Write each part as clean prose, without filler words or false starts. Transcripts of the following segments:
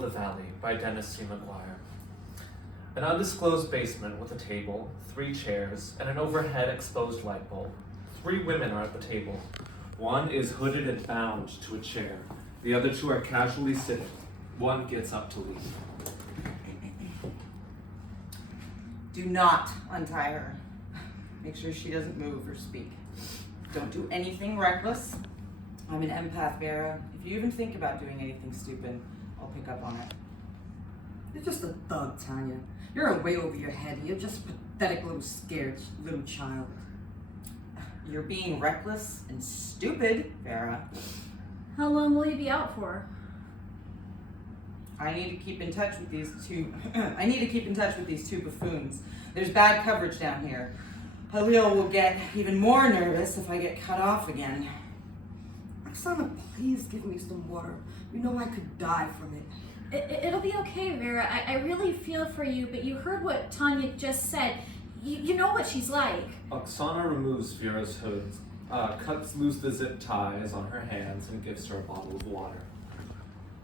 the Valley by Dennis C. McGuire. An undisclosed basement with a table, 3 chairs, and an overhead exposed light bulb. 3 women are at the table. One is hooded and bound to a chair. The other 2 are casually sitting. One gets up to leave. Do not untie her. Make sure she doesn't move or speak. Don't do anything reckless. I'm an empath, Vera. If you even think about doing anything stupid, I'll pick up on it. You're just a thug, Tanya. You're way over your head. You're just a pathetic little scared little child. You're being reckless and stupid, Vera. How long will you be out for? I need to keep in touch with these two. I need to keep in touch with these 2 buffoons. There's bad coverage down here. Halil will get even more nervous if I get cut off again. Oksana, please give me some water. You know I could die from it. It'll be okay, Vera. I really feel for you, but you heard what Tanya just said. You know what she's like. Oksana removes Vera's hood, cuts loose the zip ties on her hands, and gives her a bottle of water.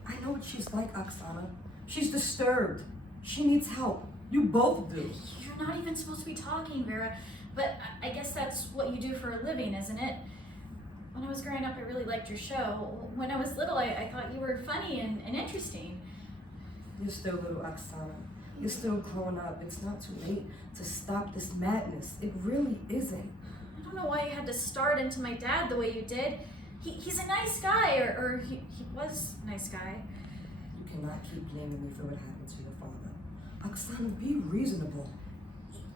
I know what she's like, Oksana. She's disturbed. She needs help. You both do. You're not even supposed to be talking, Vera, but I guess that's what you do for a living, isn't it? When I was growing up, I really liked your show. When I was little, I thought you were funny and interesting. You're still little, Oksana. You're still growing up. It's not too late to stop this madness. It really isn't. I don't know why you had to start into my dad the way you did. He's a nice guy, or he was a nice guy. You cannot keep blaming me for what happened to your father. Oksana, be reasonable.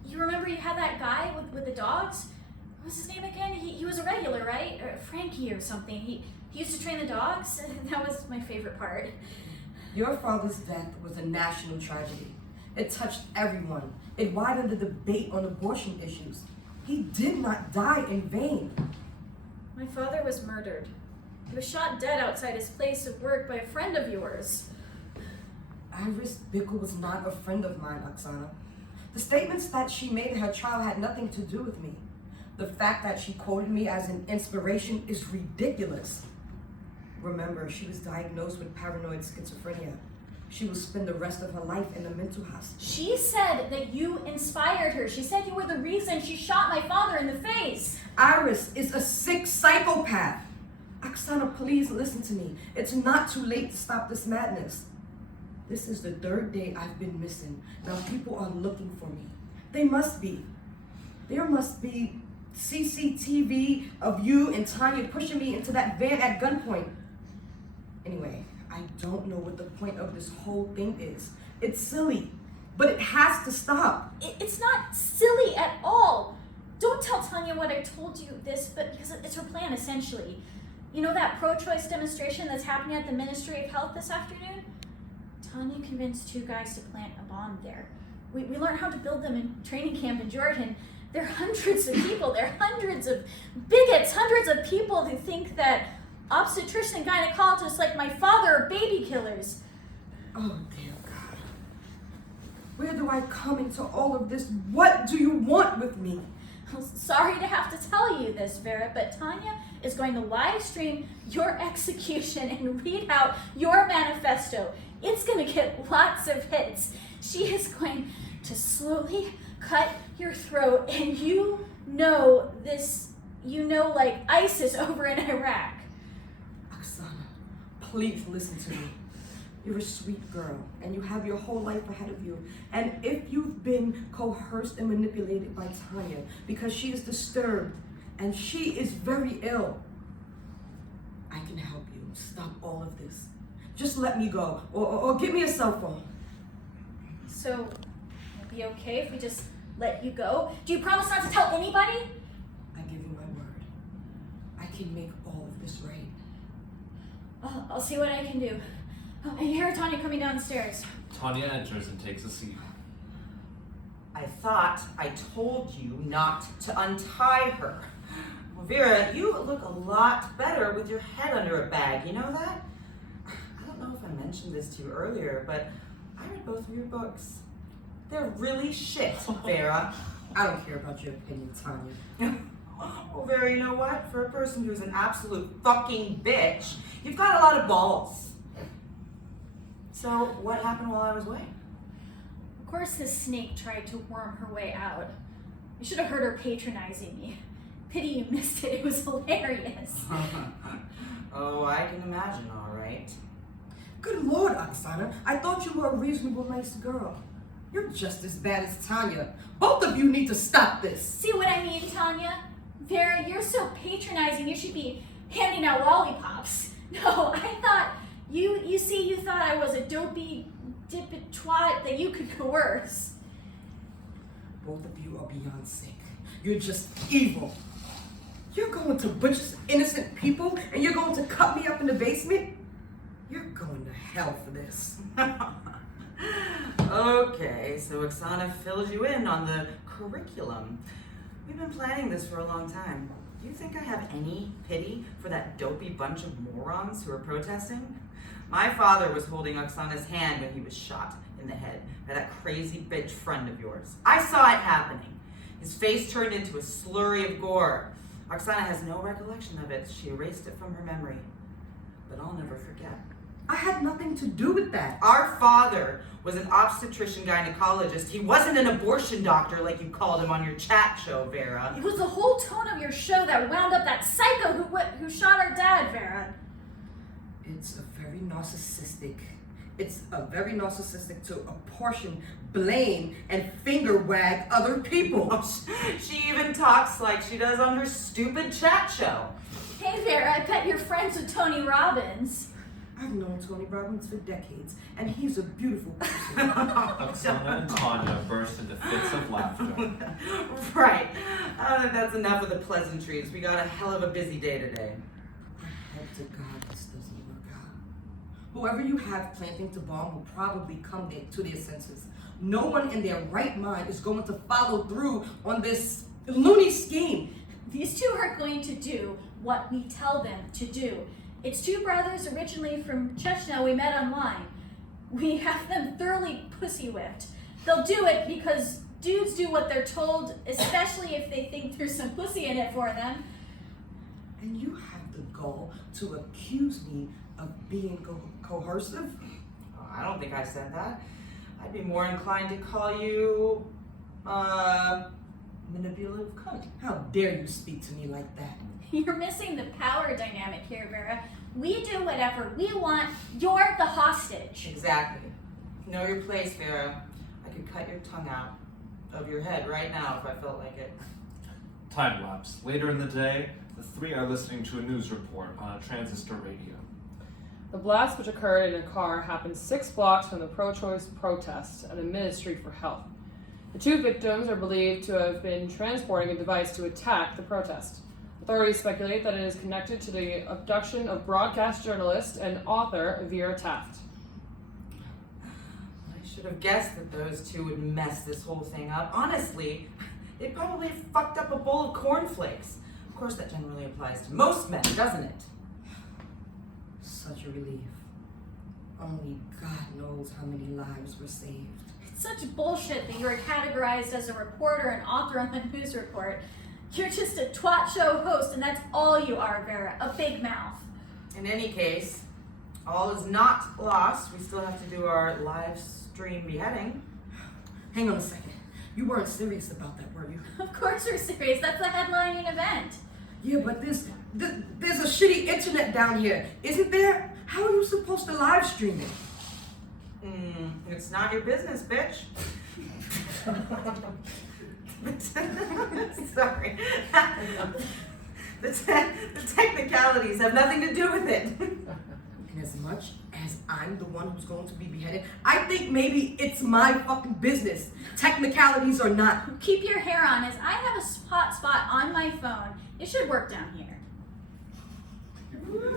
You remember you had that guy with the dogs? What was his name again? He was a regular, right? Or Frankie or something. He used to train the dogs. That was my favorite part. Your father's death was a national tragedy. It touched everyone. It widened the debate on abortion issues. He did not die in vain. My father was murdered. He was shot dead outside his place of work by a friend of yours. Iris Bickle was not a friend of mine, Oksana. The statements that she made in her trial had nothing to do with me. The fact that she quoted me as an inspiration is ridiculous. Remember, she was diagnosed with paranoid schizophrenia. She will spend the rest of her life in a mental hospital. She said that you inspired her. She said you were the reason she shot my father in the face. Iris is a sick psychopath. Oksana, please listen to me. It's not too late to stop this madness. This is the 3rd day I've been missing. Now people are looking for me. They must be. There must be CCTV of you and Tanya pushing me into that van at gunpoint. Anyway, I don't know what the point of this whole thing is. It's silly, but it has to stop. It's not silly at all. Don't tell Tanya what I told you this, but because it's her plan, essentially. You know that pro-choice demonstration that's happening at the Ministry of Health this afternoon? Tanya convinced 2 guys to plant a bomb there. We learned how to build them in training camp in Jordan. There are hundreds of people, there are hundreds of bigots, hundreds of people who think that obstetricians and gynecologists like my father are baby killers. Oh, dear God. Where do I come into all of this? What do you want with me? I'm sorry to have to tell you this, Vera, but Tanya is going to live stream your execution and read out your manifesto. It's going to get lots of hits. She is going to slowly cut your throat, and you know this, like ISIS over in Iraq. Oksana, please listen to me. You're a sweet girl, and you have your whole life ahead of you. And if you've been coerced and manipulated by Tanya because she is disturbed and she is very ill, I can help you stop all of this. Just let me go, or give me a cell phone. So, it'd be okay if we just let you go? Do you promise not to tell anybody? I give you my word. I can make all of this right. I'll see what I can do. Oh, I hear Tanya coming downstairs. Tanya enters and takes a seat. I thought I told you not to untie her. Well, Vera, you look a lot better with your head under a bag. You know that? I don't know if I mentioned this to you earlier, but I read both of your books. They're really shit, Vera. I don't care about your opinion, Tanya. Well, Vera, you know what? For a person who's an absolute fucking bitch, you've got a lot of balls. So, what happened while I was away? Of course, the snake tried to worm her way out. You should have heard her patronizing me. Pity you missed it. It was hilarious. Oh, I can imagine, all right. Good Lord, Oksana, I thought you were a reasonable, nice girl. You're just as bad as Tanya. Both of you need to stop this. See what I mean, Tanya? Vera, you're so patronizing. You should be handing out lollipops. No, I thought you thought I was a dopey dippet twat that you could coerce. Both of you are beyond sick. You're just evil. You're going to butcher innocent people and you're going to cut me up in the basement? You're going to hell for this. Okay, so Oksana fills you in on the curriculum. We've been planning this for a long time. Do you think I have any pity for that dopey bunch of morons who are protesting? My father was holding Oksana's hand when he was shot in the head by that crazy bitch friend of yours. I saw it happening. His face turned into a slurry of gore. Oksana has no recollection of it. She erased it from her memory. But I'll never forget. I had nothing to do with that. Our father was an obstetrician gynecologist. He wasn't an abortion doctor like you called him on your chat show, Vera. It was the whole tone of your show that wound up that psycho who shot our dad, Vera. It's a very narcissistic to apportion, blame, and finger wag other people. She even talks like she does on her stupid chat show. Hey, Vera, I bet you're friends with Tony Robbins. I've known Tony Robbins for decades, and he's a beautiful person. Oksana and Tanya burst into fits of laughter. Right. That's enough of the pleasantries. We got a hell of a busy day today. I hope to God this doesn't work out. Whoever you have planting to bomb will probably come to their senses. No one in their right mind is going to follow through on this loony scheme. These two are going to do what we tell them to do. It's two brothers originally from Chechnya we met online. We have them thoroughly pussy whipped. They'll do it because dudes do what they're told, especially if they think there's some pussy in it for them. And you have the gall to accuse me of being coercive? I don't think I said that. I'd be more inclined to call you, manipulative cunt. How dare you speak to me like that? You're missing the power dynamic here, Vera. We do whatever we want. You're the hostage. Exactly. Know your place, Vera. I could cut your tongue out of your head right now if I felt like it. Time lapse. Later in the day, the three are listening to a news report on a transistor radio. The blast, which occurred in a car, happened 6 blocks from the pro-choice protest at a Ministry for Health. The 2 victims are believed to have been transporting a device to attack the protest. Authorities speculate that it is connected to the abduction of broadcast journalist and author Vera Taft. I should have guessed that those two would mess this whole thing up. Honestly, they probably fucked up a bowl of cornflakes. Of course, that generally applies to most men, doesn't it? Such a relief. Only God knows how many lives were saved. It's such bullshit that you're categorized as a reporter and author on the news report. You're just a twat show host, and that's all you are, Vera. A big mouth. In any case, all is not lost. We still have to do our live stream beheading. Hang on a second. You weren't serious about that, were you? Of course we're serious. That's the headlining event. Yeah, but there's a shitty internet down here, isn't there? How are you supposed to live stream it? It's not your business, bitch. Sorry. The technicalities have nothing to do with it. And as much as I'm the one who's going to be beheaded, I think maybe it's my fucking business. Technicalities or not. Keep your hair on, as I have a spot on my phone. It should work down here.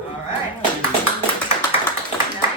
All right. Now